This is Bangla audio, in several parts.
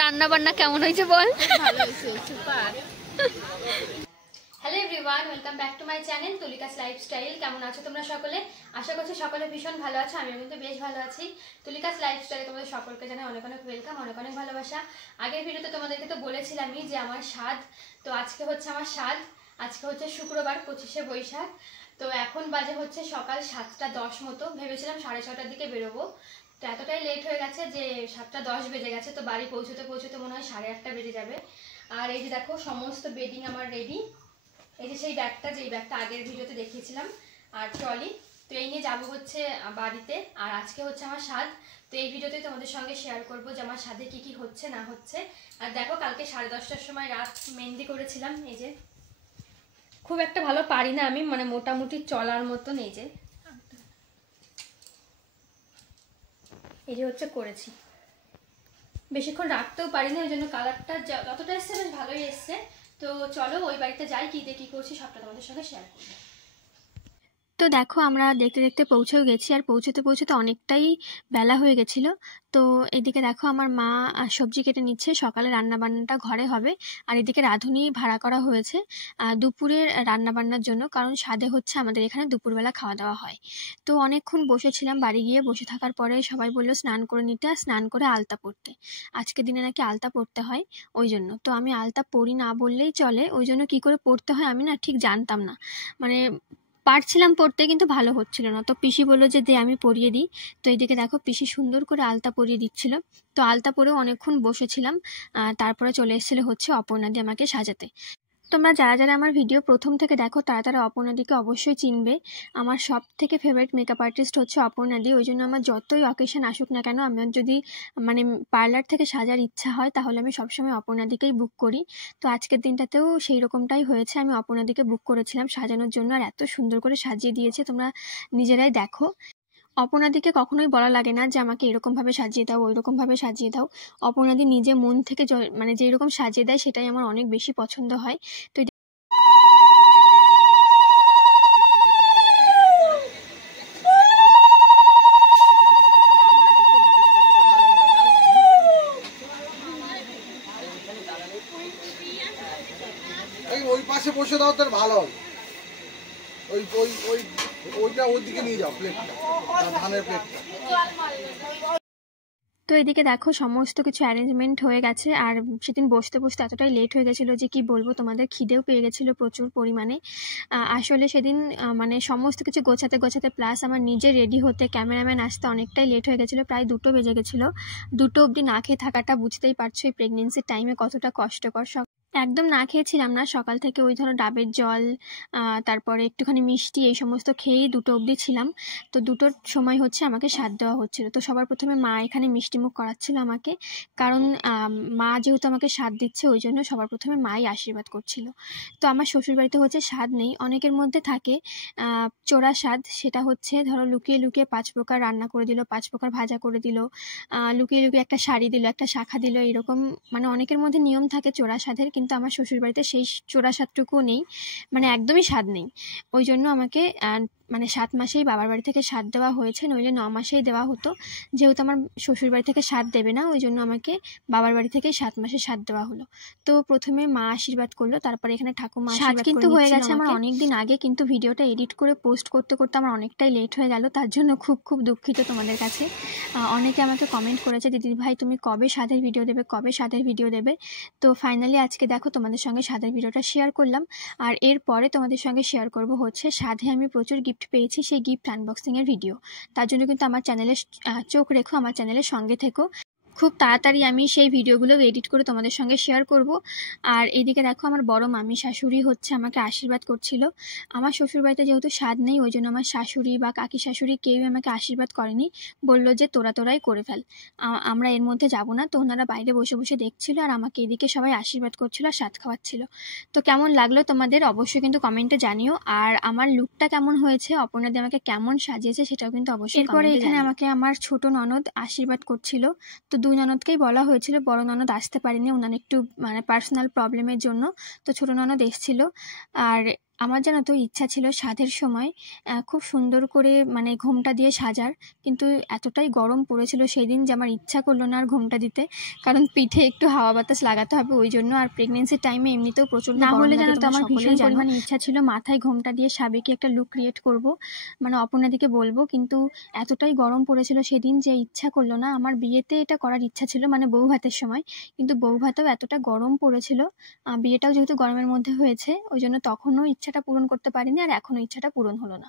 রান্না বান্না কেমন হয়েছে বল? ভালো হয়েছে, super. Hello everyone, welcome back to my channel Tulika's lifestyle. কেমন আছো তোমরা সকলে? আশা করছি সকলে ভীষণ ভালো আছো। আমিও কিন্তু বেশ ভালো আছি। তুলিকাস লাইফস্টাইলে তোমাদের সকলকে জানাই অনেক অনেক ওয়েলকাম, অনেক অনেক ভালোবাসা। আগের ভিডিওতে তোমাদেরকে তো বলেছিলামই যে আমার স্বাদ, তো আজকে হচ্ছে আমার স্বাদ। আজকে হচ্ছে শুক্রবার 25শে বৈশাখ। তো এখন বাজে হচ্ছে সকাল 7:10 মতো। ভেবেছিলাম 6:30টার দিকে বেরোবো, তো এতটাই লেট হয়ে গেছে যে 7:10 বেজে গেছে। তো বাড়ি পৌঁছতে পৌঁছতে মনে হয় 8:30 বেজে যাবে। আর এই যে দেখো সমস্ত বেডিং আমার রেডি। এই যে সেই ব্যাগটা, যেই ব্যাগটা আগের ভিডিওতে দেখিয়েছিলাম, আর ট্রলি। তো এই নিয়ে যাবো হচ্ছে বাড়িতে। আর আজকে হচ্ছে আমার স্বাদ। তো এই ভিডিওতে তোমাদের সঙ্গে শেয়ার করবো যে আমার স্বাদে কি কি হচ্ছে না হচ্ছে। আর দেখো কালকে 10:30টার সময় রাত মেহেন্দি করেছিলাম। এই যে খুব একটা ভালো পারি না আমি, মানে মোটামুটি চলার মতন। এই যে হচ্ছে করেছি, বেশিক্ষণ রাখতেও পারি না, ওই জন্য কালারটা যতটা এসছে বেশ ভালোই এসছে। তো চলো ওই বাড়িতে যাই, কি দিয়ে কী করছি সবটা তোমাদের সঙ্গে শেয়ার করবো। তো দেখো আমরা দেখতে দেখতে পৌঁছেও গেছি, আর পৌঁছতে পৌঁছতে অনেকটাই বেলা হয়ে গেছিলো। তো এদিকে দেখো আমার মা সবজি কেটে নিচ্ছে, সকালে রান্নাবান্নাটা ঘরে হবে। আর এদিকে রাঁধুনি ভাড়া করা হয়েছে দুপুরের রান্নাবান্নার জন্য, কারণ স্বাদে হচ্ছে আমাদের এখানে দুপুরবেলা খাওয়া দাওয়া হয়। তো অনেকক্ষণ বসেছিলাম, বাড়ি গিয়ে বসে থাকার পরে সবাই বললো স্নান করে নিতে, আর স্নান করে আলতা পরতে। আজকের দিনে নাকি আলতা পরতে হয়, ওই জন্য। তো আমি আলতা পরি না বললেই চলে, ওই জন্য কী করে পরতে হয় আমি না ঠিক জানতাম না, মানে পারছিলাম পড়তে কিন্তু ভালো হচ্ছিল না। তো পিসি বললো যে দে আমি পরিয়ে দিই। তো এইদিকে দেখো পিসি সুন্দর করে আলতা পরিয়ে দিচ্ছিল। তো আলতা পরেও অনেকক্ষণ বসেছিলাম। তারপরে চলে এসেছিল হচ্ছে অপর্ণাদি আমাকে সাজাতে। তোমরা যারা যারা আমার ভিডিও প্রথম থেকে দেখো তারা তারা অপর্ণাদিকে অবশ্যই চিনবে। আমার সব থেকে ফেভারিট মেকআপ আর্টিস্ট হচ্ছে অপর্ণাদি। ওই জন্য আমার যতই অকেশন আসুক না কেন, আমার যদি মানে পার্লার থেকে সাজার ইচ্ছা হয় তাহলে আমি সবসময় অপর্ণাদিকেই বুক করি। তো আজকের দিনটাতেও সেই রকমটাই হয়েছে, আমি অপর্ণাদিকে বুক করেছিলাম সাজানোর জন্য, আর এত সুন্দর করে সাজিয়ে দিয়েছে, তোমরা নিজেরাই দেখো। অপর্ণাদিকে কখনোই বলা লাগে না যে আমাকে এরকমভাবে সাজিয়ে দাও, ওই রকমভাবে সাজিয়ে দাও। অপর্ণাদি নিজে মন থেকে মানে যেই রকম সাজিয়ে দেয় সেটাই আমার অনেক বেশি পছন্দ হয়। তো ওই পাশে বসে দাও, তার ভালো হবে। ওই ওই ওই ওইটা ওইদিকে নিয়ে যাও, প্লেটটা, ধানের প্লেটটা। তো এদিকে দেখো সমস্ত কিছু অ্যারেঞ্জমেন্ট হয়ে গেছে। আর সেদিন বসতে বসতে এতটাই লেট হয়ে গেছিলো যে কি বলবো তোমাদের, খিদেও পেয়ে গেছিলো প্রচুর পরিমাণে। আসলে সেদিন মানে সমস্ত কিছু গোছাতে গোছাতে প্লাস আমার নিজে রেডি হতে, ক্যামেরাম্যান আসতে অনেকটাই লেট হয়ে গেছিলো, প্রায় 2টো বেজে গেছিলো। 2টো অবধি না খেয়ে থাকাটা বুঝতেই পারছো এই প্রেগনেন্সির টাইমে কতটা কষ্টকর। একদম না খেয়েছিলাম না, সকাল থেকে ওই ধরো ডাবের জল, তারপরে একটুখানি মিষ্টি, এই সমস্ত খেয়েই 2টো অবধি ছিলাম। তো 2টোর সময় হচ্ছে আমাকে স্বাদ দেওয়া হচ্ছিল। তো সবার প্রথমে মা এখানে মিষ্টিমুখ করাচ্ছিল আমাকে, কারণ মা যেহেতু আমাকে স্বাদ দিচ্ছে ওই জন্য সবার প্রথমে মাই আশীর্বাদ করছিল। তো আমার শ্বশুরবাড়িতে হচ্ছে স্বাদ নেই, অনেকের মধ্যে থাকে চোরা স্বাদ, সেটা হচ্ছে ধরো লুকিয়ে লুকিয়ে 5 প্রকার রান্না করে দিল, 5 প্রকার ভাজা করে দিল, লুকিয়ে লুকিয়ে একটা শাড়ি দিল, একটা শাখা দিল, এরকম মানে অনেকের মধ্যে নিয়ম থাকে চোরা স্বাদের। কিন্তু আমার শ্বশুরবাড়িতে সেই চোরা স্বাদটুকুও নেই, মানে একদমই স্বাদ নেই। ওই জন্য আমাকে মানে 7 মাসেই বাবার বাড়ি থেকে স্বাদ দেওয়া হয়েছে, নইলে 9 মাসেই দেওয়া হতো। যেহেতু আমার শ্বশুর বাড়ি থেকে স্বাদ দেবে না, ওই জন্য আমাকে বাবার বাড়ি থেকে 7 মাসে স্বাদ দেওয়া হলো। তো প্রথমে মা আশীর্বাদ করলো, তারপরে এখানে ঠাকুমা আশীর্বাদ কিন্তু হয়ে গেছে আমার অনেক দিন আগে, কিন্তু ভিডিওটা এডিট করে পোস্ট করতে করতে আমার অনেকটাই লেট হয়ে গেল, তার জন্য খুব খুব দুঃখিত তোমাদের কাছে। অনেকে আমাকে কমেন্ট করেছে যে দিদি ভাই তুমি কবে স্বাদের ভিডিও দেবে, কবে স্বাদের ভিডিও দেবে। তো ফাইনালি আজকে দেখো তোমাদের সঙ্গে স্বাদের ভিডিওটা শেয়ার করলাম। আর এরপরে তোমাদের সঙ্গে শেয়ার করব হচ্ছে স্বাদে আমি প্রচুর গিফট পেয়েছি, সেই গিফট আনবক্সিংয়ের ভিডিও। তার জন্য কিন্তু আমার চ্যানেলে চোখ রেখো, আমার চ্যানেলের সঙ্গে থেকো। খুব তাড়াতাড়ি আমি সেই ভিডিওগুলো এডিট করে তোমাদের সঙ্গে শেয়ার করব। আর এইদিকে দেখো আমার বড় মামি শাশুড়ি হচ্ছে আমাকে আশীর্বাদ করছিল। আমার শ্বশুরবাড়িতে যেহেতু স্বাদ নেই ওই জন্য আমার শাশুড়ি বা কাকি শাশুড়ি কেউই আমাকে আশীর্বাদ করেনি, বললো যে তোরাই করে ফেল, আমরা এর মধ্যে যাব না। তো ওনারা বাইরে বসে বসে দেখছিল আর আমাকে এদিকে সবাই আশীর্বাদ করছিল আর স্বাদ খাওয়াচ্ছিল। তো কেমন লাগলো তোমাদের অবশ্যই কিন্তু কমেন্টে জানিও। আর আমার লুকটা কেমন হয়েছে, অপর্ণাদি আমাকে কেমন সাজিয়েছে সেটাও কিন্তু অবশ্যই। এরপরে এখানে আমাকে আমার ছোট ননদ আশীর্বাদ করছিল। তো 2 ননদকেই বলা হয়েছিল, বড় ননদ আসতে পারেনি, ওনার একটু মানে পার্সোনাল প্রবলেমের জন্য। তো ছোট ননদ এসেছিল। আর আমার জানো তো ইচ্ছা ছিল সাধের সময় খুব সুন্দর করে মানে ঘোমটা দিয়ে সাজার, কিন্তু এতটাই গরম পড়েছিল সেই দিন যে আমার ইচ্ছা করলো না আর ঘোমটা দিতে, কারণ পিঠে একটু হাওয়া বাতাস লাগাতে হবে ওই জন্য। আর প্রেগনেন্সির টাইমে এমনিতেও প্রচুর না হলে জানো তো আমার ভীষণ পরিমাণে ইচ্ছা ছিল মাথায় ঘোমটা দিয়ে সাবেকি একটা লুক ক্রিয়েট করব, মানে অপর্ণাদিকে বলবো, কিন্তু এতটাই গরম পড়েছিল সেদিন যে ইচ্ছা করলো না। আমার বিয়েতে এটা করার ইচ্ছা ছিল, মানে বউ ভাতের সময়, কিন্তু বউ ভাতেও এতটা গরম পড়েছিল, বিয়েটাও যেহেতু গরমের মধ্যে হয়েছে ওই জন্য তখনও ইচ্ছাটা পূরণ করতে পারিনি আর এখনো ইচ্ছাটা পূরণ হলো না।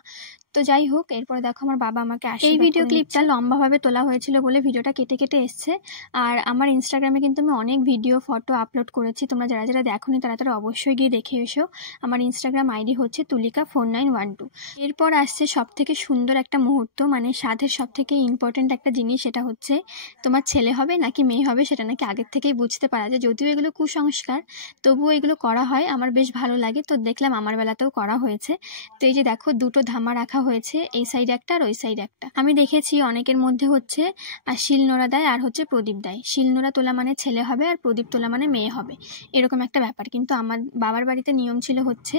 তো যাই হোক, এরপরে দেখো আমার বাবা আমাকে এই ভিডিও ক্লিপটা লম্বাভাবে তোলা হয়েছিল বলে ভিডিওটা কেটে কেটে এসছে। আর আমার ইনস্টাগ্রামে কিন্তু আমি অনেক ভিডিও ফটো আপলোড করেছি, তোমরা যারা যারা দেখোনি তারা তারা অবশ্যই গিয়ে দেখে এসো। আমার ইনস্টাগ্রাম আইডি হচ্ছে tulika4912। এরপর আসছে সব থেকে সুন্দর একটা মুহূর্ত, মানে সাধের সব থেকে ইম্পর্টেন্ট একটা জিনিস, সেটা হচ্ছে তোমার ছেলে হবে নাকি মেয়ে হবে সেটা নাকি আগের থেকেই বুঝতে পারা যায়। যদিও এগুলো কুসংস্কার, তবুও এগুলো করা হয়, আমার বেশ ভালো লাগে। তো দেখলাম আমার বেলাতেও করা হয়েছে। তো এই যে দেখো দুটো ধামা রাখা হয়েছে, এই সাইডে একটা আর ওই সাইডে একটা। আমি দেখেছি অনেকের মধ্যে হচ্ছে শিলনোড়া দেয় আর হচ্ছে প্রদীপ দেয়। শিলনোড়া তোলা মানে ছেলে হবে আর প্রদীপ তোলা মানে মেয়ে হবে, এরকম একটা ব্যাপার। কিন্তু আমার বাবার বাড়িতে নিয়ম ছিল হচ্ছে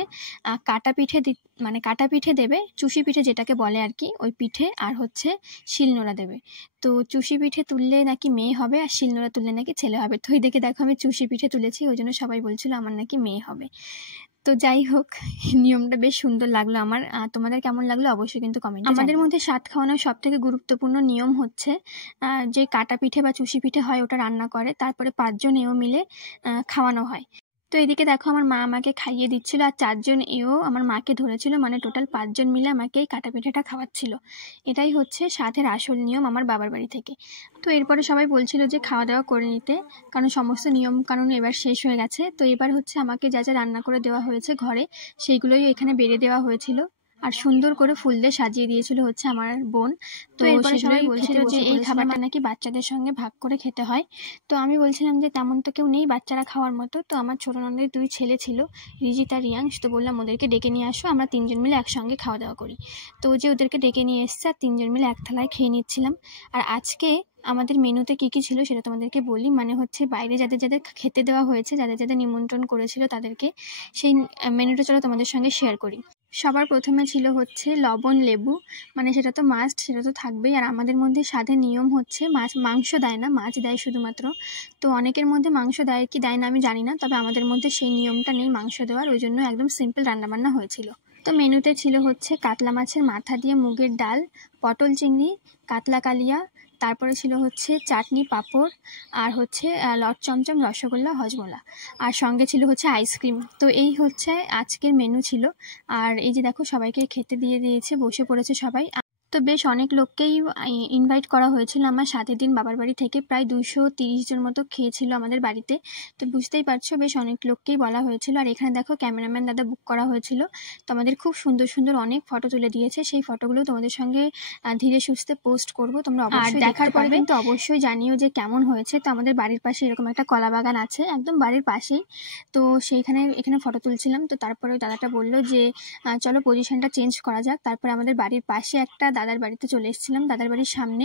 কাটা পিঠে মানে কাটা পিঠে দেবে, চুষি পিঠে যেটাকে বলে আর কি, ওই পিঠে আর হচ্ছে শিলনোড়া দেবে। তো চুষি পিঠে তুললে নাকি মেয়ে হবে আর শিলনোড়া তুললে নাকি ছেলে হবে। তো এই দেখে দেখো আমি চুষি পিঠে তুলেছি, ওই জন্য সবাই বলছিল আমার নাকি মেয়ে হবে। তো যাই হোক, নিয়মটা বেশ সুন্দর লাগলো আমার। তোমাদের কেমন লাগলো অবশ্যই কিন্তু কমেন্ট। আমাদের মধ্যে সাত খাওয়ানোর সব থেকে গুরুত্বপূর্ণ নিয়ম হচ্ছে যে কাটা পিঠে বা চুষি পিঠে হয় ওটা রান্না করে, তারপরে 5 জন এও মিলে খাওয়ানো হয়। তো এদিকে দেখো আমার মা আমাকে খাইয়ে দিচ্ছিল আর 4 জন এও আমার মাকে ধরেছিল, মানে টোটাল 5 জন মিলে আমাকে এই কাটা পিঠেটা খাওয়াচ্ছিল। এটাই হচ্ছে সাধের আসল নিয়ম আমার বাবার বাড়ি থেকে। তো এরপরে সবাই বলছিল যে খাওয়া দাওয়া করে নিতে, কারণ সমস্ত নিয়ম কানুন এবার শেষ হয়ে গেছে। তো এবার হচ্ছে আমাকে যা যা রান্না করে দেওয়া হয়েছে ঘরে সেইগুলোই এখানে বেড়ে দেওয়া হয়েছিল, আর সুন্দর করে ফুল দিয়ে সাজিয়ে দিয়েছিল হচ্ছে আমার বোন। তো এরপরে সবাই বলছিল যে এই খাবারটা নাকি বাচ্চাদের সঙ্গে ভাগ করে খেতে হয়। তো আমি বলছিলাম যে তেমন তো কেউ নেই বাচ্চারা খাওয়ার মতো। তো আমার ছোট ননদের 2 ছেলে ছিল, রিজিত আর রিয়াংশ। তো বললাম ওদেরকে ডেকে নিয়ে আসো, আমরা 3 জন মিলে একসঙ্গে খাওয়া দাওয়া করি। তো যে ওদেরকে ডেকে নিয়ে এসছে আর 3 জন মিলে এক থালায় খেয়ে নিচ্ছিলাম। আর আজকে আমাদের মেনুতে কী কী ছিল সেটা তোমাদেরকে বলি। মানে হচ্ছে বাইরে যাদের যাদের খেতে দেওয়া হয়েছে, যাদের যাদের নিমন্ত্রণ করেছিল তাদেরকে, সেই মেনুটা চলো তোমাদের সঙ্গে শেয়ার করি। সবার প্রথমে ছিল হচ্ছে লবণ লেবু, মানে সেটা তো মাস্ট, সেটা তো থাকবেই। আর আমাদের মধ্যে সাধের নিয়ম হচ্ছে মাংস দেয় না, মাছ দেয় শুধুমাত্র। তো অনেকের মধ্যে মাংস দেয় কি দেয় না আমি জানি না, তবে আমাদের মধ্যে সেই নিয়মটা নেই মাংস দেওয়ার, ওই জন্য একদম সিম্পল রান্নাবান্না হয়েছিল। তো মেনুতে ছিল হচ্ছে কাতলা মাছের মাথা দিয়ে মুগের ডাল, পটল চিংড়ি, কাতলা কালিয়া, তারপরে ছিল হচ্ছে চাটনি পাঁপড়, আর হচ্ছে লট চমচম, রসগোল্লা, হজমোলা, আর সঙ্গে ছিল হচ্ছে আইসক্রিম। তো এই হচ্ছে আজকের মেনু ছিল। আর এই যে দেখো সবাইকে খেতে দিয়ে দিয়েছে, বসে পড়েছে সবাই। তো বেশ অনেক লোককেই ইনভাইট করা হয়েছিল আমার সাথের দিন বাবার বাড়ি থেকে, প্রায় 230 জন মতো খেয়েছিল আমাদের বাড়িতে। তো বুঝতেই পারছো বেশ অনেক লোককেই বলা হয়েছিল। আর এখানে দেখো ক্যামেরাম্যান দাদা বুক করা হয়েছিল, তো আমাদের খুব সুন্দর সুন্দর অনেক ফটো তুলে দিয়েছে। সেই ফটোগুলো তোমাদের সঙ্গে ধীরে সুস্থে পোস্ট করবো, তোমরা অবশ্যই দেখার পরে কিন্তু অবশ্যই জানিও যে কেমন হয়েছে। তো আমাদের বাড়ির পাশে এরকম একটা কলা বাগান আছে, একদম বাড়ির পাশেই। তো এখানে ফটো তুলছিলাম। তো তারপরে দাদাটা বললো যে চলো পজিশনটা চেঞ্জ করা যাক। তারপরে আমাদের বাড়ির পাশে একটা দাদার বাড়িতে চলে এসেছিলাম, দাদার বাড়ির সামনে।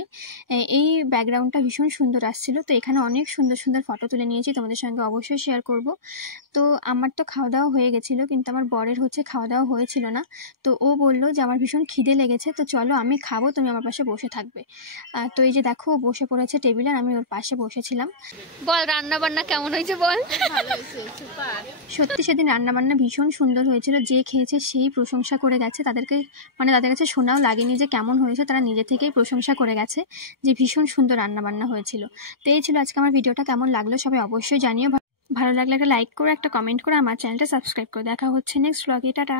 এই ব্যাকগ্রাউন্ডটা ভীষণ সুন্দর আসছিল। তো এখানে অনেক সুন্দর সুন্দর ফটো তুলে নিয়েছি, তোমাদের সঙ্গে অবশ্যই শেয়ার করব। তো আমার তো খাওয়া দাওয়া হয়ে গেছিলো, কিন্তু আমার বরের হচ্ছে খাওয়া দাওয়া হয়েছিল না। তো ও বললো যে আমার ভীষণ খিদে লেগেছে, তো চলো আমি খাবো, তুমি আমার পাশে বসে থাকবে। তো এই যে দেখো বসে পড়েছে টেবিলে, আর আমি ওর পাশে বসেছিলাম। বল রান্না বান্না কেমন হয়েছে বল। সত্যি সেদিন রান্না বান্না ভীষণ সুন্দর হয়েছিল, যে খেয়েছে সেই প্রশংসা করে গেছে। তাদেরকে মানে তাদের কাছে শোনাও লাগেনি যে কেমন হয়েছে, তারা নিজে থেকেই প্রশংসা করে গেছে যে ভীষণ সুন্দর রান্না বান্না হয়েছিল। তো এই ছিল আজকে আমার ভিডিওটা, কেমন লাগলো সবাই অবশ্যই জানিও। ভালো লাগলে একটা লাইক করে একটা কমেন্ট করে আমার চ্যানেলটা সাবস্ক্রাইব করে। দেখা হচ্ছে নেক্সট ব্লগে, টাটা।